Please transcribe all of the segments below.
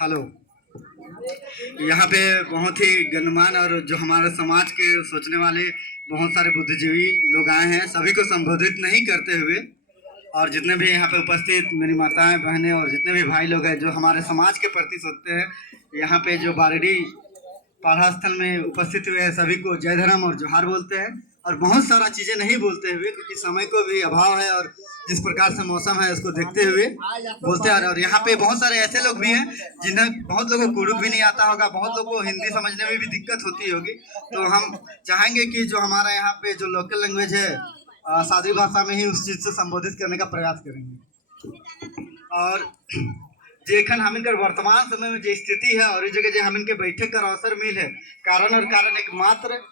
Hello. यहाँ पे बहुत ही गणमान्य और जो हमारे समाज के सोचने वाले बहुत सारे बुद्धिजीवी लोग आए हैं, सभी को संबोधित नहीं करते हुए, और जितने भी यहाँ पे उपस्थित मेरी माताएं बहनें और जितने भी भाई लोग हैं जो हमारे समाज के प्रति सोचते हैं, यहाँ पे जो बारडी पाढ़ा स्थल में उपस्थित हुए हैं, सभी को जय धर्म और जोहार बोलते हैं। और बहुत सारा चीज़ें नहीं बोलते हुए, क्योंकि समय को भी अभाव है और जिस प्रकार से मौसम है उसको देखते हुए बोलते हैं। और यहाँ पे बहुत सारे ऐसे लोग भी हैं जिन्हें बहुत लोगों को उर्दू भी नहीं आता होगा, बहुत लोगों को हिंदी समझने में भी दिक्कत होती होगी। तो हम चाहेंगे कि जो हमारा यहाँ पे जो लोकल लैंग्वेज है, सादी भाषा में ही उस चीज़ से संबोधित करने का प्रयास करेंगे। और जेखन हम इनकर वर्तमान समय में जो स्थिति है और इस जगह जो हम इनके बैठे कर अवसर मिल है, कारण एकमात्र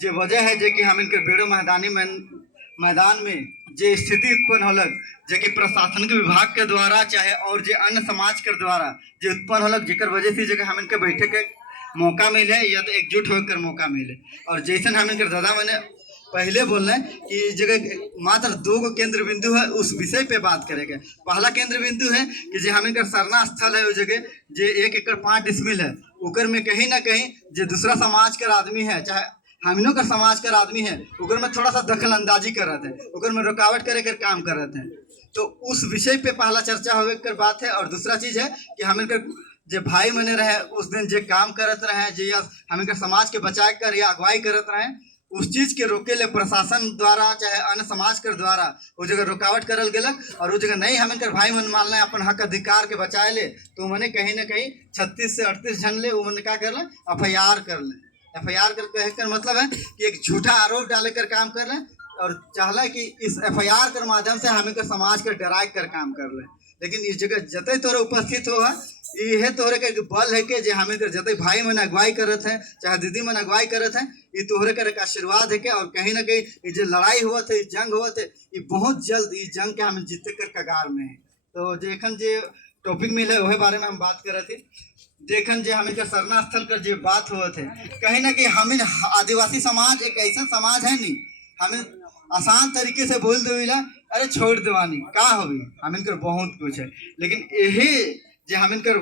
जो वजह है जो कि हम इनके बेड़ो मैदान में जो स्थिति उत्पन्न होलक, जो कि प्रशासनिक विभाग के द्वारा चाहे और जो अन्य समाज के द्वारा जो उत्पन्न होलक, जेकर वजह से जगह हम इनके बैठे के मौका मिले या तो एकजुट होकर मौका मिले। और जैसे हम इनके दादा मैंने पहले बोल रहे हैं कि जगह मात्र 2 केंद्र बिंदु है, उस विषय पे बात करेंगे। पहला केंद्र बिंदु है कि जो हम इनका सरना स्थल है, उस जगह जो 1 एकड़ 5 डिसमिल है, उकर में कहीं ना कहीं जो दूसरा समाज का आदमी है, चाहे हमिनों का समाज का आदमी है, उकर में थोड़ा सा दखल अंदाजी कर रहे थे, उकर में रुकावट करे कर काम कर रहे थे। तो उस विषय पे पहला चर्चा होवे कर बात है। और दूसरा चीज़ है कि हम इनका जो भाई मने रहे उस दिन जो काम करते रहे, जो हम इनका समाज के बचाए कर या अगुवाई करते रहे, उस चीज़ के रोके ले प्रशासन द्वारा चाहे अन्य समाज के द्वारा वो जगह रुकावट करल गलक। और वो जगह नहीं हम इनकर भाई मन मान लें अपन हक अधिकार के बचाए ले, तो मैंने कहीं ना कहीं 36 से 38 जन ले वो मैंने क्या कर लें, FIR कर लें। FIR कर मतलब है कि एक झूठा आरोप डाले कर काम कर लें और चाहला कि इस FIR के माध्यम से हम इनका समाज के डराए कर काम कर लें। लेकिन इस जगह जते तोरे उपस्थित हो ये तोहरे के बल है कि जे हम जते भाई मन अगुवाई करत हैं, चाहे दीदी मन अगुवाई करत हैं, ये तोहरे के एक आशीर्वाद है के। और कहीं ना कहीं ये जो लड़ाई हुआ थे, जंग हुआ थे, ये बहुत जल्द ये जंग के हम जीते कर कगार में है। तो जेखन जो टॉपिक मिले वही बारे में हम बात कर रहे थे। देखन जो हम इनका सरना स्थल कर जो बात हुआ थे, कहीं ना कहीं हम आदिवासी समाज एक ऐसा समाज है नहीं, हमें आसान तरीके से बोल देला अरे छोड़ देवानी का होगी, हम इनकर बहुत कुछ है। लेकिन यही जो हम इनकर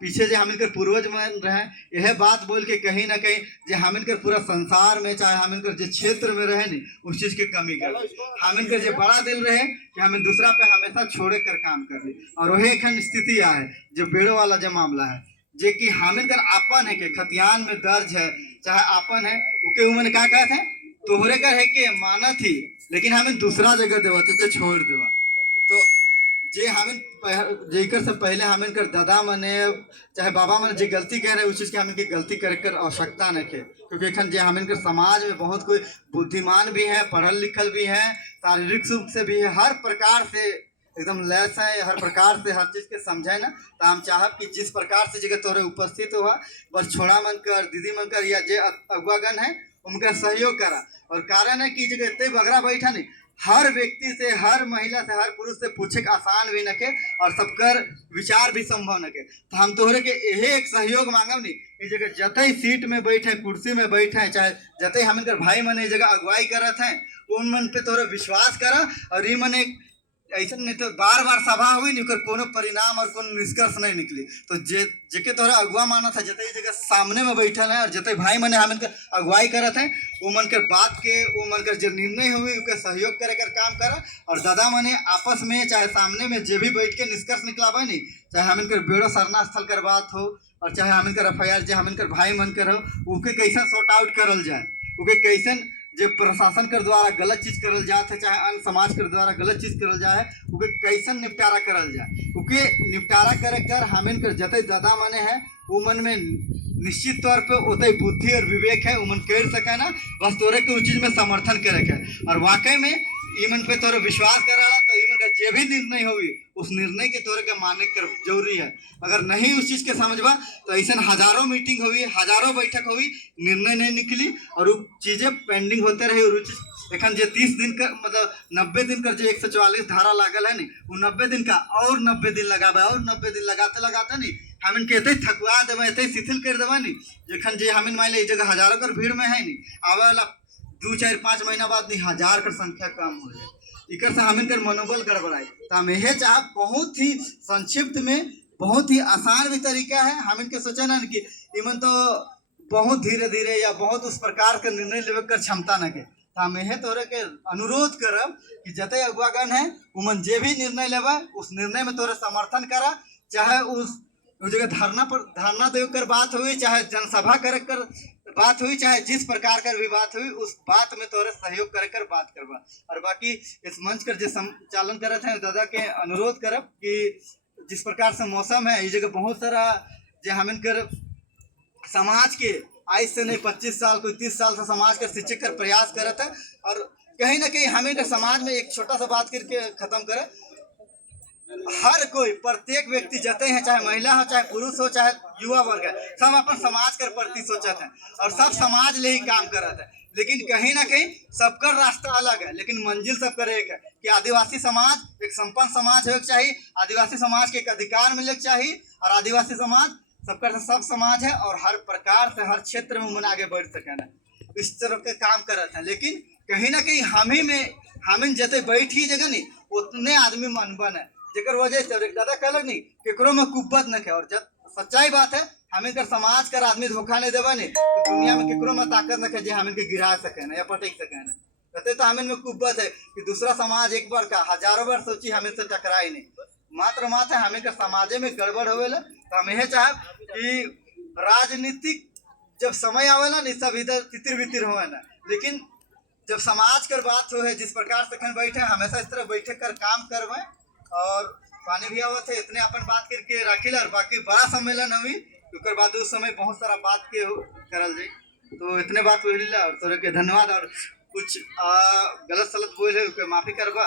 पीछे जो हम इनकर पूर्वज मन रहे, यह बात बोल के कहीं ना कहीं जो हम इनकर पूरा संसार में चाहे हम इनकर जो क्षेत्र में रहे नहीं, उस चीज़ की कमी कर हम इनकर जो बड़ा दिल रहे कि हमें दूसरा पे हमेशा छोड़े कर काम कर ली। और वही एक स्थिति है जो बेड़ो वाला जो मामला है, जे कि हम इनकर आपन है के खतियान में दर्ज है, चाहे आपन है उके उमन क्या कहते हैं तोहरे कर है के माना थी, लेकिन हमें दूसरा जगह देवा तो छोड़ देवा। तो जे हम जेकर से पहले हम इनकर दादा मने चाहे बाबा मन जो गलती कह रहे उस चीज़ की हम इनकी गलती करे कर आवश्यकता नहीं है। क्योंकि एखन जो हम इनकर समाज में बहुत कोई बुद्धिमान भी है, पढ़ल लिखल भी है, शारीरिक रूप से भी है, हर प्रकार से एकदम लैस है, हर प्रकार से हर चीज़ के समझे ना। तो हम चाहब कि जिस प्रकार से जगह तोरे उपस्थित हुआ, बस छोड़ा मन कर दीदी मन कर या जे अगुआगन है उनका सहयोग करा। और कारण है कि जगह इतने बगरा बैठा नहीं, हर व्यक्ति से, हर महिला से, हर पुरुष से पूछे का आसान भी न के और सबकर विचार भी संभव न के। तो हम तोहरे के यही एक सहयोग मांगब नहीं, इस जगह जते सीट में बैठे, कुर्सी में बैठे, चाहे जते हम इनकर भाई मन इस जगह अगुवाई करत हैं, उन मन पे तोहरे विश्वास करा। और ये मन एक ऐसा नहीं तो बार बार सभा हुई नहीं, कोनो परिणाम और कोनो निष्कर्ष नहीं निकली। तो जेके तोहरा अगुआ माना था, जते जगह सामने में बैठल है और जते भाई मने हम इनके अगुवाई करत हैं, वो मन कर बात के वो मन कर जो निर्णय हुई उनके सहयोग करे कर काम करा। और दादा मने आपस में चाहे सामने में जे भी बैठ के निष्कर्ष निकलावे नहीं, चाहे हम इनकर बेड़ो सरना स्थल कर बात हो और चाहे हम इनकर FIR जो हम इनकर भाई मन कर हो, उके कैसे सॉर्ट आउट करल जाए, उके कैसे जो प्रशासन के द्वारा गलत चीज़ करल जात है, चाहे अन्य समाज के द्वारा गलत चीज़ करल जाए, उके कैसन निपटारा करल जाए, उके निपटारा करे कर हम इनकर जते दादा माने हैं वो मन में निश्चित तौर पे उतई बुद्धि और विवेक है, वो मन कर सके ना, बस तोरे के उस चीज़ में समर्थन करे के। और वाकई में ईमन पे तोरे विश्वास कर रहा तो ईमन का जो भी निर्णय होगी उस निर्णय के तोरे के मानने कर जरूरी है। अगर नहीं उस चीज़ के समझबा तो ऐसा हजारों मीटिंग हुई, हजारों बैठक हुई, निर्णय नहीं निकली और वो चीज़ें पेंडिंग होते रही। और वो चीज़ एखन जो 30 दिन का मतलब 90 दिन का जो 144 धारा लागल है नहीं, वो 90 दिन का और 90 दिन लगावे और 90 दिन लगाते लगाते नहीं हम इनके इतने थकवा देवे, इतने शिथिल कर देवे नहीं, जखन जे हम मान ली जगह हजारों कर भीड़ में है नहीं, आवे वाला 2, 4, 5 महीना बाद नहीं 1000 का संख्या कम हो जाए। इकर से हमें कर मनोबल गड़बड़ाई। तो हम यह चाह बहुत ही संक्षिप्त में बहुत ही आसान भी तरीका है हमें के सोचा ना कि इमन तो बहुत धीरे धीरे या बहुत उस प्रकार का निर्णय लेवे कर क्षमता न के। तो हम यह तोरे के अनुरोध करब कि जते अगुवागण है उमन जे भी निर्णय लेवा उस निर्णय में तोरे समर्थन करा, चाहे उस जगह धरना देव कर बात हुई, चाहे जनसभा कर बात हुई, चाहे जिस प्रकार कर भी बात हुई उस बात में तोरे सहयोग कर बात करवा। और बाकी इस मंच कर जो संचालन करत है दादा के अनुरोध करब कि जिस प्रकार से मौसम है इस जगह बहुत सारा जो हमें कर समाज के आज से नहीं 25 साल कोई 30 साल से समाज का शिक्षक कर प्रयास करता है। और कहीं ना कहीं हमें का समाज में एक छोटा सा बात करके खत्म करे, हर कोई प्रत्येक व्यक्ति जते हैं, चाहे महिला हो चाहे पुरुष हो चाहे युवा वर्ग है, सब अपन समाज के प्रति सोचते हैं और सब समाज ले ही काम करते हैं। लेकिन कहीं ना कहीं सबका रास्ता अलग है, लेकिन मंजिल सबका एक है कि आदिवासी समाज एक संपन्न समाज होना चाहिए, आदिवासी समाज के एक अधिकार मिले चाहिए और आदिवासी समाज सबका सब समाज है और हर प्रकार से हर क्षेत्र में मन आगे बढ़ सके ना इस तरह के काम करते हैं। लेकिन कहीं ना कहीं हमें जते बैठी जगह नहीं उतने आदमी मनबन है जेकर वजह से दादा कहलक नहीं केकरो में कुब्बत न है। और जब सच्चाई बात है हमें कर समाज कर आदमी धोखा नहीं देवा नहीं तो दुनिया में केकरो में ताकत न है जो हमें के गिरा सके ना या पटक सके ना। कहते तो हमें में कुब्बत है कि दूसरा समाज एक बार का हजारों बार सोची हमें से टकराई नहीं, मात्र हमें का समाजे में गड़बड़ होवेला। तो हम यह चाहब कि राजनीतिक जब समय आवेला नहीं सब इधर तितिर बितिर हो ना, लेकिन जब समाज कर बात हो है जिस प्रकार से खन बैठे हमेशा इस तरह बैठे कर काम करवाए। और पानी भी आवत है इतने अपन बात करके रखिल और बाकी बड़ा सम्मेलन हुई उसके बाद उस समय बहुत सारा बात के करल जाए। तो इतने बात हुई और तोरे के धन्यवाद। और कुछ गलत सलत बोले माफी करवा।